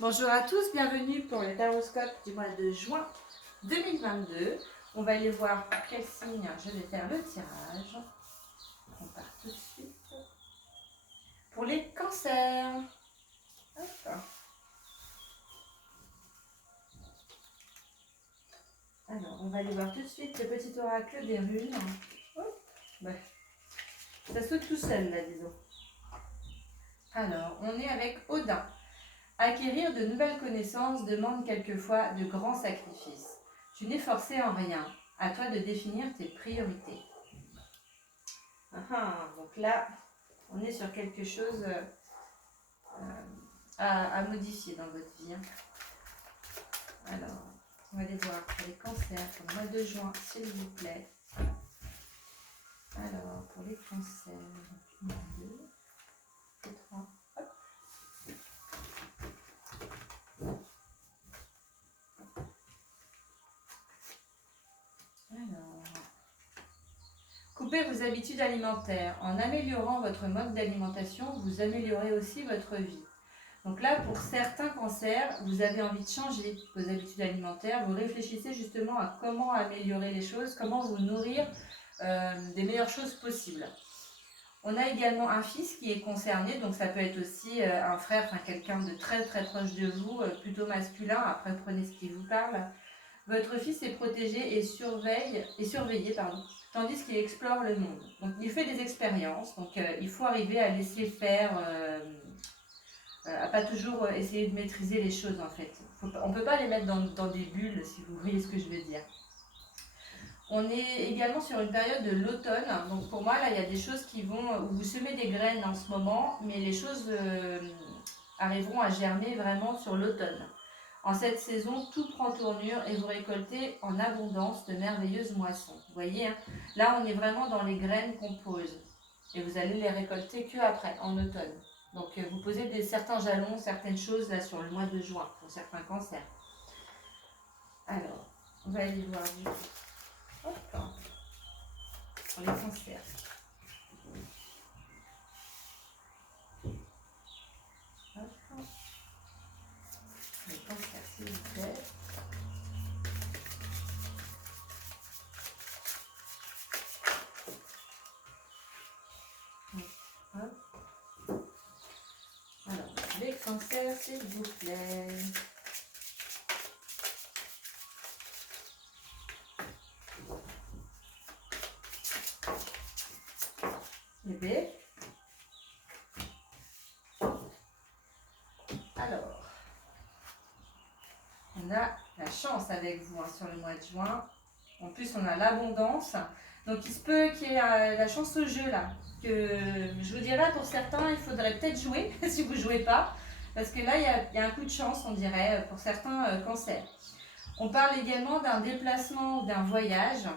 Bonjour à tous, bienvenue pour le taroscope du mois de juin 2022. On va aller voir pour quel signe je vais faire le tirage. On part tout de suite pour les cancers. Hop. Alors, on va aller voir tout de suite le petit oracle des runes. Hop. Ouais. Ça saute tout seul là, disons. Alors, on est avec Odin. Acquérir de nouvelles connaissances demande quelquefois de grands sacrifices. Tu n'es forcé en rien. À toi de définir tes priorités. Donc là, on est sur quelque chose à modifier dans votre vie. Alors, on va aller voir pour les cancers pour le mois de juin, s'il vous plaît. Alors, pour les cancers, 1, 2, 3, hop. Alors, coupez vos habitudes alimentaires. En améliorant votre mode d'alimentation, vous améliorez aussi votre vie. Donc là, pour certains cancers, vous avez envie de changer vos habitudes alimentaires. Vous réfléchissez justement à comment améliorer les choses, comment vous nourrir des meilleures choses possibles. On a également un fils qui est concerné, donc ça peut être aussi un frère, enfin quelqu'un de très très proche de vous, plutôt masculin. Après, prenez ce qui vous parle. Votre fils est protégé et surveillé, tandis qu'il explore le monde. Donc il fait des expériences, donc il faut arriver à laisser faire, à pas toujours essayer de maîtriser les choses en fait. On ne peut pas les mettre dans des bulles, si vous voyez ce que je veux dire. On est également sur une période de l'automne, donc pour moi là il y a des choses qui vont, où vous semez des graines en ce moment, mais les choses arriveront à germer vraiment sur l'automne. En cette saison, tout prend tournure et vous récoltez en abondance de merveilleuses moissons. Vous voyez, hein, là on est vraiment dans les graines qu'on pose et vous allez les récolter que après, en automne. Donc vous posez certains jalons, certaines choses là sur le mois de juin pour certains cancers. Alors, on va aller voir du coup. Hop, pour les cancers. Hop. Les cancers, s'il vous plaît. Hop. Alors, les cancers, s'il vous plaît. Bébé. Alors, on a la chance avec vous sur le mois de juin. En plus, on a l'abondance. Donc, il se peut qu'il y ait la chance au jeu là. Que je vous dirais, pour certains, il faudrait peut-être jouer si vous ne jouez pas. Parce que là, il y a un coup de chance, on dirait, pour certains cancers. On parle également d'un déplacement ou d'un voyage.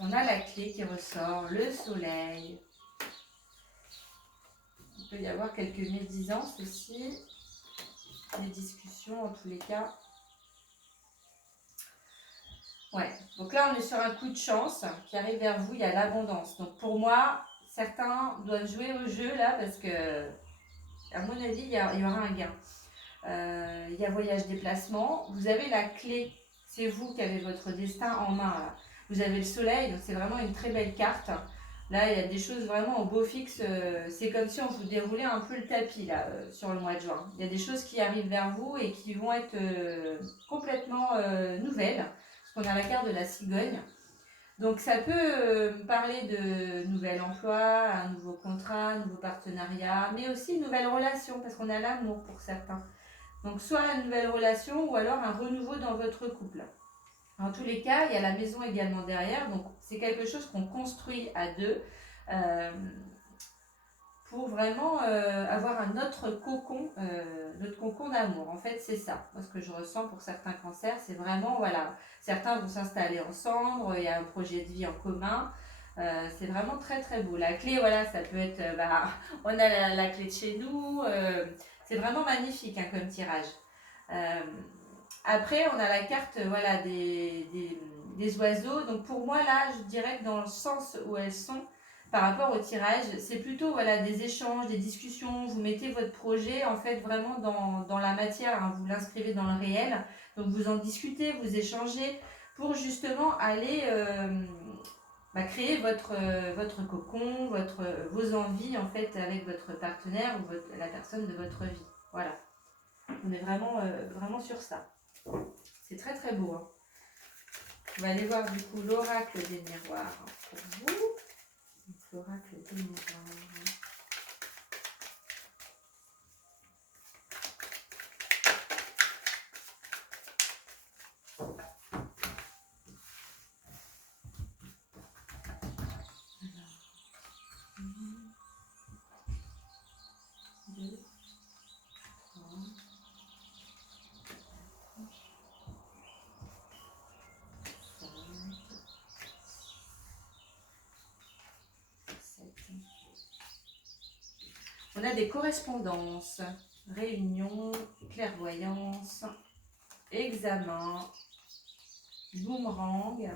On a la clé qui ressort, le soleil. Il peut y avoir quelques médisances aussi. Des discussions en tous les cas. Ouais, donc là on est sur un coup de chance qui arrive vers vous, il y a l'abondance. Donc pour moi, certains doivent jouer au jeu là parce que, à mon avis, il y aura un gain. Il y a voyage déplacement, vous avez la clé, c'est vous qui avez votre destin en main là. Vous avez le soleil, donc c'est vraiment une très belle carte. Là, il y a des choses vraiment au beau fixe. C'est comme si on vous déroulait un peu le tapis là sur le mois de juin. Il y a des choses qui arrivent vers vous et qui vont être complètement nouvelles. Parce qu'on a la carte de la cigogne. Donc ça peut parler de nouvel emploi, un nouveau contrat, un nouveau partenariat, mais aussi une nouvelle relation, parce qu'on a l'amour pour certains. Donc soit une nouvelle relation ou alors un renouveau dans votre couple. En tous les cas, il y a la maison également derrière, donc c'est quelque chose qu'on construit à deux pour vraiment avoir un autre cocon d'amour. En fait, c'est ça. Moi, ce que je ressens pour certains cancers, c'est vraiment, voilà, certains vont s'installer ensemble, il y a un projet de vie en commun. C'est vraiment très très beau. La clé, voilà, ça peut être, on a la clé de chez nous. C'est vraiment magnifique hein, comme tirage. Après, on a la carte voilà, des oiseaux. Donc pour moi, là, je dirais que dans le sens où elles sont, par rapport au tirage, c'est plutôt voilà, des échanges, des discussions. Vous mettez votre projet en fait vraiment dans la matière, hein, vous l'inscrivez dans le réel. Donc vous en discutez, vous échangez pour justement aller créer votre cocon, vos envies en fait avec votre partenaire ou la personne de votre vie. Voilà, on est vraiment sur ça. C'est très très beau. Hein. On va aller voir du coup l'oracle des miroirs pour vous. L'oracle des miroirs. On a des correspondances, réunions, clairvoyance, examen, boomerang,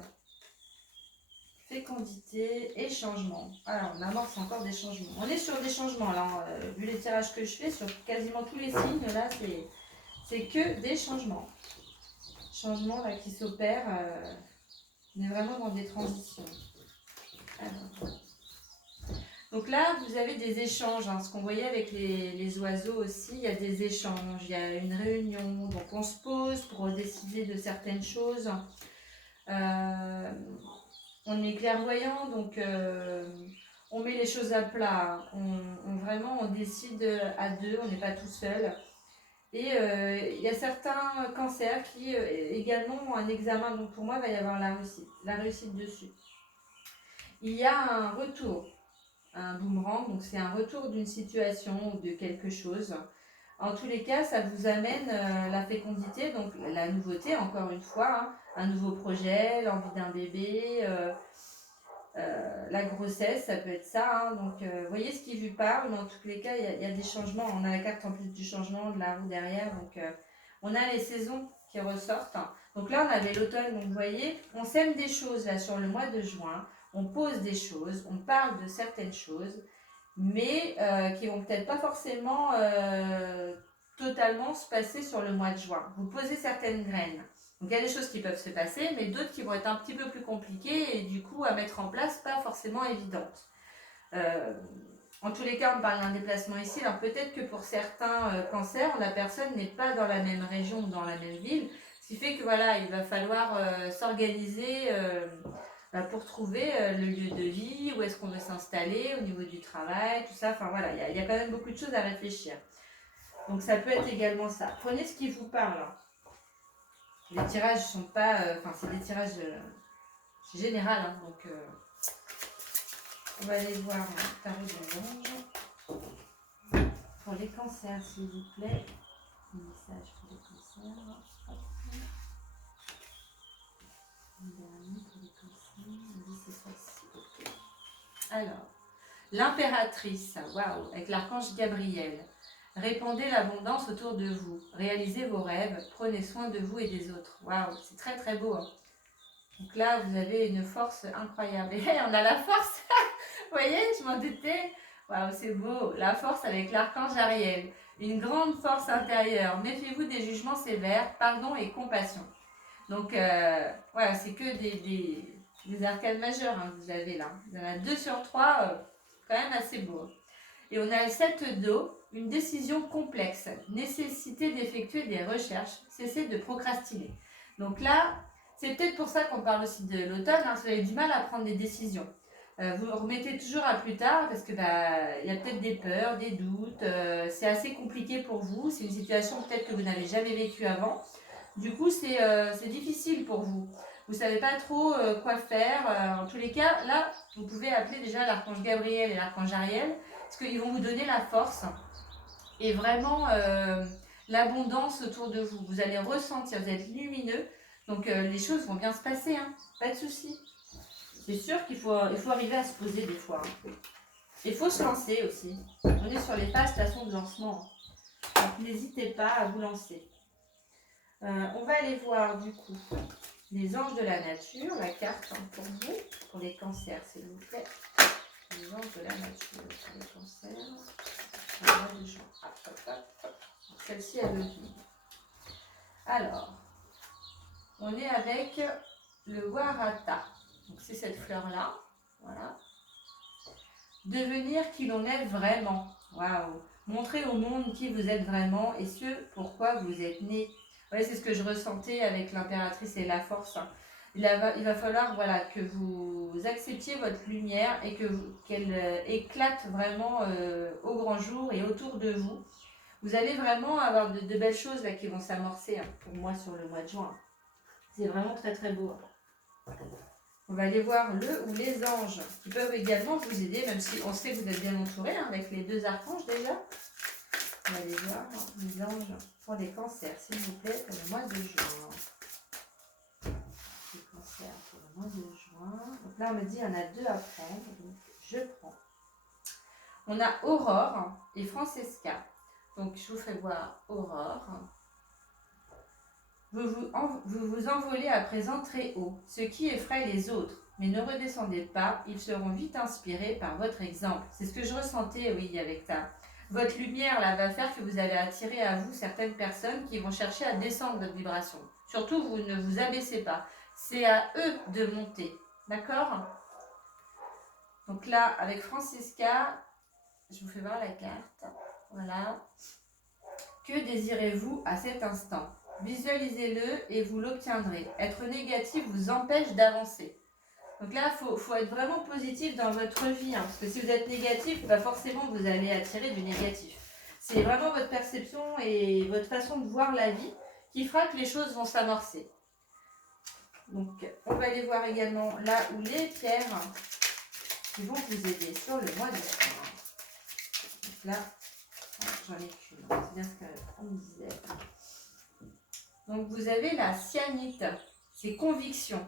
fécondité et changement. Alors, on amorce encore des changements. On est sur des changements là, vu les tirages que je fais sur quasiment tous les signes, là, c'est que des changements. Changements là, qui s'opèrent, on est vraiment dans des transitions. Alors. Donc là, vous avez des échanges, hein, ce qu'on voyait avec les oiseaux aussi, il y a des échanges, il y a une réunion, donc on se pose pour décider de certaines choses. On est clairvoyant, donc on met les choses à plat, on décide à deux, on n'est pas tout seul. Et il y a certains cancers qui également ont un examen, donc pour moi, il va y avoir la réussite dessus. Il y a un retour. Un boomerang, donc c'est un retour d'une situation ou de quelque chose. En tous les cas, ça vous amène la fécondité, donc la nouveauté, encore une fois, hein, un nouveau projet, l'envie d'un bébé, la grossesse, ça peut être ça. Hein, donc, vous voyez ce qui vous parle, mais en tous les cas, il y a des changements. On a la carte en plus du changement, de la roue derrière, donc on a les saisons qui ressortent. Donc là, on avait l'automne, donc vous voyez, on sème des choses là sur le mois de juin. On pose des choses, on parle de certaines choses, mais qui vont peut-être pas forcément totalement se passer sur le mois de juin. Vous posez certaines graines. Donc il y a des choses qui peuvent se passer, mais d'autres qui vont être un petit peu plus compliquées et du coup à mettre en place, pas forcément évidentes. En tous les cas, on parle d'un déplacement ici. Alors peut-être que pour certains cancers, la personne n'est pas dans la même région ou dans la même ville, ce qui fait que voilà, il va falloir s'organiser pour trouver le lieu de vie, où est-ce qu'on veut s'installer, au niveau du travail, tout ça. Enfin voilà, il y a quand même beaucoup de choses à réfléchir. Donc ça peut être également ça. Prenez ce qui vous parle. Les tirages sont pas... c'est des tirages général. Hein, donc on va aller voir le tarot de l'ange. Pour les cancers, s'il vous plaît. Un message pour les cancers. Hop. Alors, l'impératrice, waouh, avec l'archange Gabriel. Répandez l'abondance autour de vous. Réalisez vos rêves. Prenez soin de vous et des autres. Waouh, c'est très très beau. Hein. Donc là, vous avez une force incroyable. Et on a la force. Vous voyez, je m'en doutais. Waouh, c'est beau. La force avec l'archange Ariel. Une grande force intérieure. Méfiez-vous des jugements sévères. Pardon et compassion. Donc, voilà, c'est que des arcades majeures hein, que vous avez là. Il y en a 2 sur 3, quand même assez beau. Et on a le 7 d'eau, une décision complexe, nécessité d'effectuer des recherches, cessez de procrastiner. Donc là, c'est peut-être pour ça qu'on parle aussi de l'automne, hein, si vous avez du mal à prendre des décisions. Vous remettez toujours à plus tard parce que y a peut-être des peurs, des doutes, c'est assez compliqué pour vous, c'est une situation peut-être que vous n'avez jamais vécue avant. Du coup, c'est difficile pour vous. Vous ne savez pas trop quoi faire. En tous les cas, là, vous pouvez appeler déjà l'archange Gabriel et l'archange Ariel, parce qu'ils vont vous donner la force et vraiment l'abondance autour de vous. Vous allez ressentir, vous êtes lumineux, donc les choses vont bien se passer, hein. Pas de souci. C'est sûr qu'il faut arriver à se poser des fois. Hein. Il faut se lancer aussi. On est sur les phases de façon de lancement. Donc n'hésitez pas à vous lancer. On va aller voir du coup les anges de la nature, la carte hein, pour vous, pour les cancers s'il vous plaît. L'exemple de la nature pour le cancer. Le mois de juin. Hop, hop, hop, hop. Celle-ci, elle le dit. Alors, on est avec le Warata. Donc, c'est cette fleur-là. Voilà. Devenir qui l'on est vraiment. Waouh. Montrer au monde qui vous êtes vraiment et ce pourquoi vous êtes né. Ouais, c'est ce que je ressentais avec l'impératrice et la force. Il va falloir voilà, que vous acceptiez votre lumière et qu'elle éclate vraiment au grand jour et autour de vous. Vous allez vraiment avoir de belles choses là, qui vont s'amorcer pour moi sur le mois de juin. C'est vraiment très très beau. On va aller voir le ou les anges qui peuvent également vous aider, même si on sait que vous êtes bien entouré avec les 2 archanges déjà. On va aller voir les anges pour les cancers, s'il vous plaît, pour le mois de juin. Les cancers pour le mois de juin. Donc là, on me dit qu'il y en a 2 à prendre, donc je prends. On a Aurore et Francesca. Donc je vous fais voir Aurore. Vous vous envolez à présent très haut, ce qui effraie les autres. Mais ne redescendez pas, ils seront vite inspirés par votre exemple. C'est ce que je ressentais, oui, avec ça. Votre lumière, là, va faire que vous allez attirer à vous certaines personnes qui vont chercher à descendre votre vibration. Surtout, vous ne vous abaissez pas. C'est à eux de monter. D'accord? Donc là, avec Francesca, je vous fais voir la carte. Voilà. Que désirez-vous à cet instant? Visualisez-le et vous l'obtiendrez. Être négatif vous empêche d'avancer. Donc là, il faut être vraiment positif dans votre vie. Parce que si vous êtes négatif, forcément, vous allez attirer du négatif. C'est vraiment votre perception et votre façon de voir la vie qui fera que les choses vont s'amorcer. Donc, on va aller voir également là où les pierres qui vont vous aider sur le mois de juin. Donc là, j'en ai qu'une. C'est bien ce qu'on disait. Donc vous avez la cyanite, c'est conviction.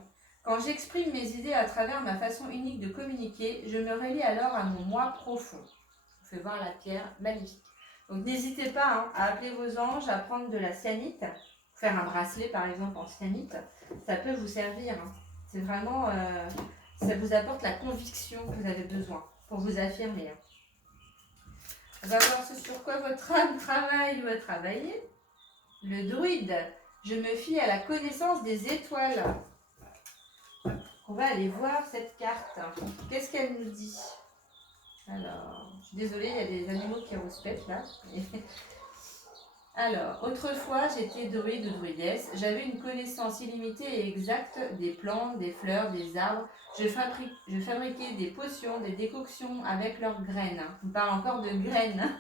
Quand j'exprime mes idées à travers ma façon unique de communiquer, je me relie alors à mon moi profond. Je vous fais voir la pierre, magnifique. Donc n'hésitez pas à appeler vos anges, à prendre de la cyanite, faire un bracelet par exemple en cyanite, ça peut vous servir. C'est vraiment, ça vous apporte la conviction que vous avez besoin pour vous affirmer. On va voir ce sur quoi votre âme travaille ou a travaillé. Le druide. Je me fie à la connaissance des étoiles. On va aller voir cette carte. Qu'est-ce qu'elle nous dit? Alors, je suis désolée, il y a des animaux qui rouspètent là. Alors, autrefois, j'étais druide ou druidesse. J'avais une connaissance illimitée et exacte des plantes, des fleurs, des arbres. Je fabriquais des potions, des décoctions avec leurs graines. On parle encore de graines.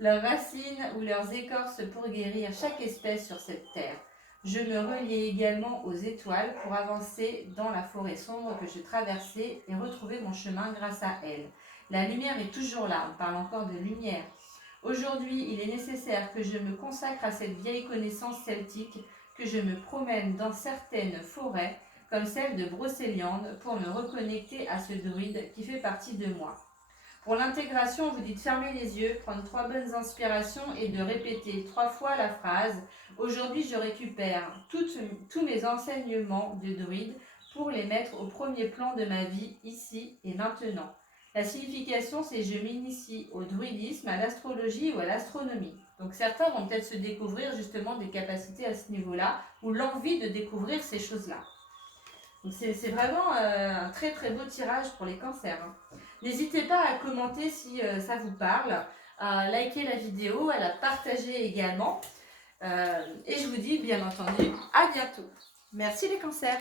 Leurs racines ou leurs écorces pour guérir chaque espèce sur cette terre. Je me reliais également aux étoiles pour avancer dans la forêt sombre que je traversais et retrouver mon chemin grâce à elles. La lumière est toujours là, on parle encore de lumière. Aujourd'hui, il est nécessaire que je me consacre à cette vieille connaissance celtique, que je me promène dans certaines forêts, comme celle de Brocéliande, pour me reconnecter à ce druide qui fait partie de moi. Pour l'intégration, vous dites fermer les yeux, prendre 3 bonnes inspirations et de répéter 3 fois la phrase « Aujourd'hui, je récupère tous mes enseignements de druide pour les mettre au premier plan de ma vie, ici et maintenant. » La signification, c'est « Je m'initie au druidisme, à l'astrologie ou à l'astronomie. » Donc certains vont peut-être se découvrir justement des capacités à ce niveau-là ou l'envie de découvrir ces choses-là. C'est vraiment un très très beau tirage pour les cancers. N'hésitez pas à commenter si ça vous parle, à liker la vidéo, à la partager également. Et je vous dis bien entendu à bientôt. Merci les cancers.